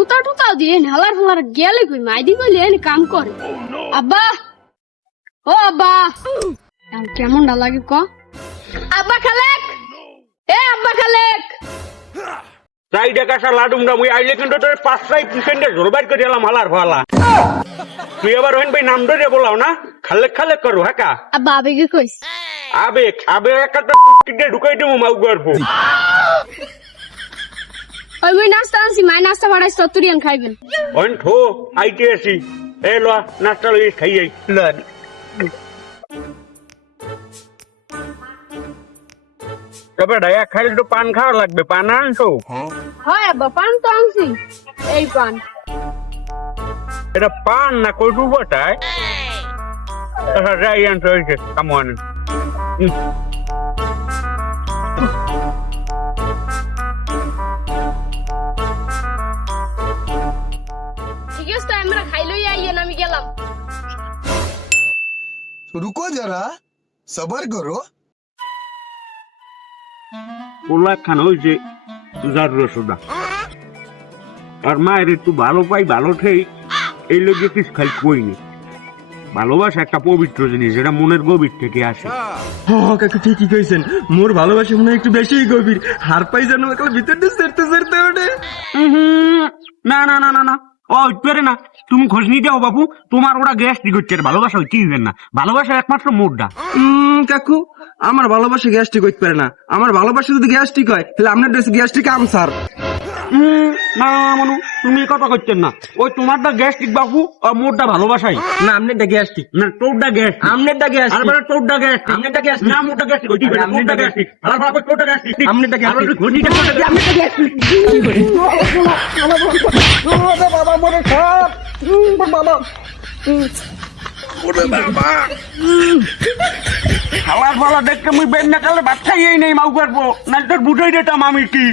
জুতা টুতা দিয়ে হালার হালার গেলে কই মাইদি কইলে কাম করে আব্বা ও আব্বা কেমন লাগে ক আব্বা খালেক আব্বা খালেক চাই দেখা সা লাডুমরা মুই আইলে কিন্তু তোর পাঁচটাই পিছনটা ঝোলবার করে এলাম হালার ফালা তুই আবার হইন ভাই নাম ধরে বলাও না খালেক খালেক করো হ্যাঁ আব্বা আবেগে কইস আবেগ আবেগ একটা টুকটিকে ঢুকাই দেবো মাউ গর্ভ ওই ওই নাস্তা আনছি মাই নাস্তা বাড়াইছ তুরিয়ান খাইবেন হইন ঠো আইতে আসি এ লো নাস্তা লই খাই যাই তবে ডায়া খাইলে একটু পান খাওয়া লাগবে পান আনছো হয় আব্বা পান তো আনছি এই পান এটা পান না কই ডুবোটায় যাই আনছো হয়েছে কামন ঠিক আছে আমরা খাইলই আইয়েন আমি গেলাম रुको जरा सबर करो পোলা খান হয়েছে তুজার রসুদা আর মায়ের একটু ভালো পাই ভালো ঠেই এই লোক কিছু খাই কইনি ভালোবাসা একটা পবিত্র জিনিস যেটা মনের গভীর থেকে আসে কাকু ঠিকই কইছেন মোর ভালোবাসা মনে হয় একটু বেশি গভীর হার পাই যেন ভিতর দিয়ে সেরতে সেরতে ওঠে না না না না না ও উঠবে না তুমি খোঁজ নিতে হো বাবু তোমার ওরা গ্যাস হচ্ছে ভালোবাসা হইতে হইবেন না ভালোবাসা একমাত্র মোড়টা কাকু আমার ভালোবাসা গ্যাস্ট্রিক হইতে পারে না আমার ভালোবাসা যদি গ্যাস্ট্রিক হয় তাহলে আপনার ড্রেস গ্যাস্ট্রিক আমসার না মানু তুমি কথা করছেন না ওই তোমারটা গ্যাস্ট্রিক বাবু আর মোরটা ভালোবাসাই না আপনারটা গ্যাস্ট্রিক না তোরটা গ্যাস আপনারটা আর গ্যাস্ট্রিক মানে তোরটা গ্যাস আপনারটা গ্যাস্ট্রিক না মোরটা গ্যাস্ট্রিক হইতে পারে মোরটা গ্যাস্ট্রিক আর বাবা তোরটা গ্যাস্ট্রিক আপনারটা গ্যাস্ট্রিক ঘড়িটা আপনারটা গ্যাস্ট্রিক বাবা মরে খারাপ বাবা খালার ফালা দেখতে মুই বেন না কালে বাচ্চাই এই নেই মাউ করবো না তোর বুঝাই দিতাম আমি কি